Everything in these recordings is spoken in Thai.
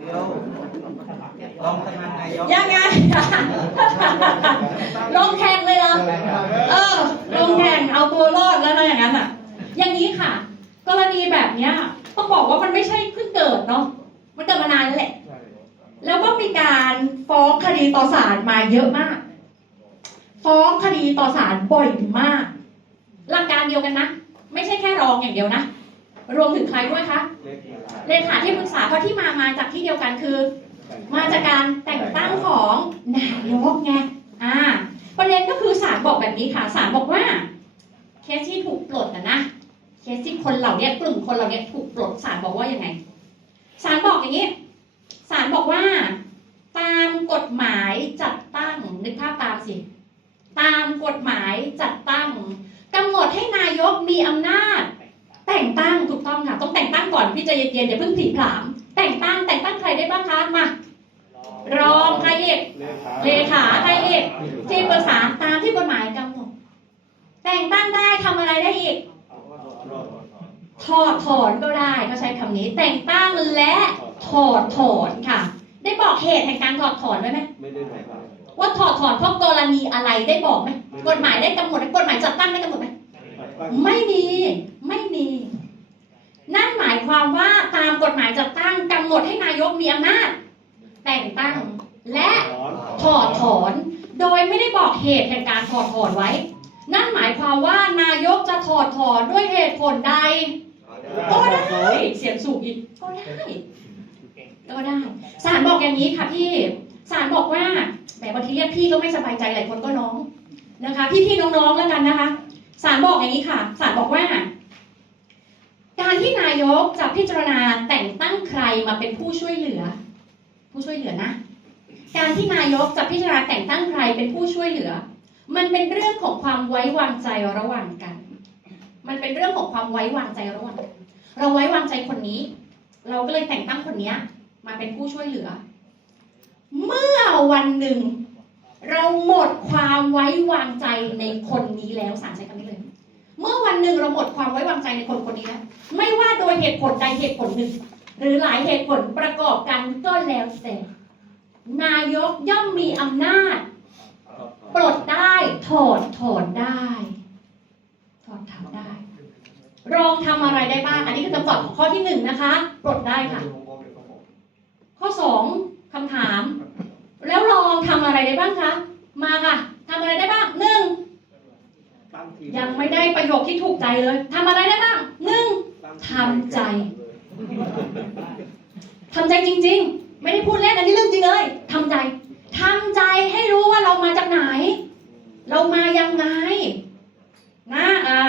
ยวลองสมัครนายกยังไง ลงแข่งเลยเหรอ เออ ลงแข่งเอาตัวรอดแล้วนะอย่างนั้นอะ อย่างนี้ค่ะ กรณีแบบเนี้ยต้องบอกว่ามันไม่ใช่เพิ่งเกิดเนาะ มันเกิดมานานแล้วแหละ แล้วก็มีการฟ้องคดีต่อศาลมาเยอะมาก ฟ้องคดีต่อศาลบ่อยมาก หลักการเดียวกันนะ ไม่ใช่แค่รองอย่างเดียวนะ รวมถึงใครด้วยคะเลขาที่ปรึกษาเพราะที่มามาจากที่เดียวกันคือ มาจากการแต่งตั้งของนายกไงอ่าประเด็นก็คือศาลบอกแบบนี้ค่ะศาลบอกว่า เคสที่ถูกปลดนะนะเคสที่คนเหล่าเนี้ยกลุ่มคนเหล่าเนี้ยถูกปลดศาลบอกว่ายังไงศาลบอกอย่างนี้ศาลบอกว่า ตามกฎหมายจัดตั้งนึกภาพตามสิตามกฎหมายจัดตั้งกำหนดให้นายกมีอำนาจ แต่งตั้งถูกต้องค่ะ ต้องแต่งตั้งก่อนพี่ใจเย็นๆอย่าเพิ่งผีผลาม แต่งตั้งแต่งตั้งใครได้บ้างคะมารองใครเอกเลขาใครเอกที่ปรึกษาตามที่กฎหมายกำหนดแต่งตั้งได้ทำอะไรได้อีกถอดถอนก็ได้ก็ใช้คำนี้ แต่งตั้งและถอดถอนค่ะ ได้บอกเหตุแห่งการถอดถอนไว้ไหมไม่ได้ว่าถอดถอนเพราะกรณีอะไรได้บอกไหมกฎหมายได้กำหนดกฎหมายจัดตั้งได้กำหนดไหมไม่มี ไม่มี นั่นหมายความว่าตามกฎหมายจัดตั้งกำหนดให้นายกมีอำนาจ แต่งตั้งและถอดถอน โดยไม่ได้บอกเหตุแห่งการถอดถอนไว้ นั่นหมายความว่านายกจะถอดถอนด้วยเหตุผลใด ก็ได้เสียงสูงอีกก็ได้ก็ได้ศาลบอกอย่างนี้ค่ะพี่ศาลบอกว่าแหมบางทีเรียกพี่ก็ไม่สบายใจหลายคนก็น้องนะคะ พี่ๆน้องๆแล้วกันนะคะศาลบอกอย่างนี้ค่ะศาลบอกว่า การที่นายกจะพิจารณาแต่งตั้งใครมาเป็นผู้ช่วยเหลือ ผู้ช่วยเหลือนะ การที่นายกจะพิจารณาแต่งตั้งใครเป็นผู้ช่วยเหลือ มันเป็นเรื่องของความไว้วางใจระหว่างกัน มันเป็นเรื่องของความไว้วางใจระหว่างกัน เราไว้วางใจคนนี้ เราก็เลยแต่งตั้งคนนี้มาเป็นผู้ช่วยเหลือ เมื่อวันหนึ่ง เราหมดความไว้วางใจในคนนี้แล้วสารใช้คำนี้เลย หนึ่งเราหมดความไว้วางใจในคนคนนี้แล้วไม่ว่าโดยเหตุผลใดเหตุผลหนึ่ง หรือหลายเหตุผลประกอบกันก็แล้วแต่นายกย่อมมีอำนาจ ปลดได้ถอดถอนได้ถอดถอนได้ รองทำอะไรได้บ้าง อันนี้คือคำตอบของข้อที่หนึ่งนะคะ ปลดได้ค่ะ ข้อสองคำถาม แล้วรองทำอะไรได้บ้างคะ มาค่ะทำอะไรได้บ้าง ยังไม่ได้ประโยคที่ถูกใจเลยทำอะไรได้บ้างหนึ่งทำใจทำใจจริง ๆ ไม่ได้พูดเล่นอันนี้เรื่องจริงเลยทำใจทำใจให้รู้ว่าเรามาจากไหน เรามายังไงนะอ่า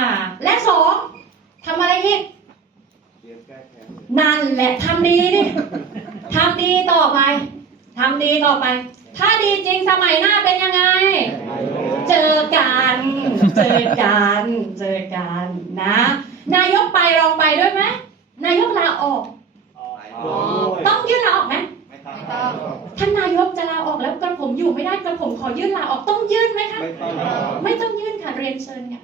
และสองทำอะไรอีกนั่นแหละทำดีดิทำดีต่อไปทำดีต่อไป ถ้าดีจริงสมัยหน้าเป็นยังไง เจอกัน เจอกัน เจอกันนะ นายกไปรองไปด้วยไหมนายกลาออก ต้องยื่นลาออกไหมท่านนายกจะลาออกแล้วกระผมอยู่ไม่ได้กระผมขอยื่นลาออกต้องยื่นไหมคะไม่ต้องไม่ต้องยื่นค่ะเรียนเชิญค่ะ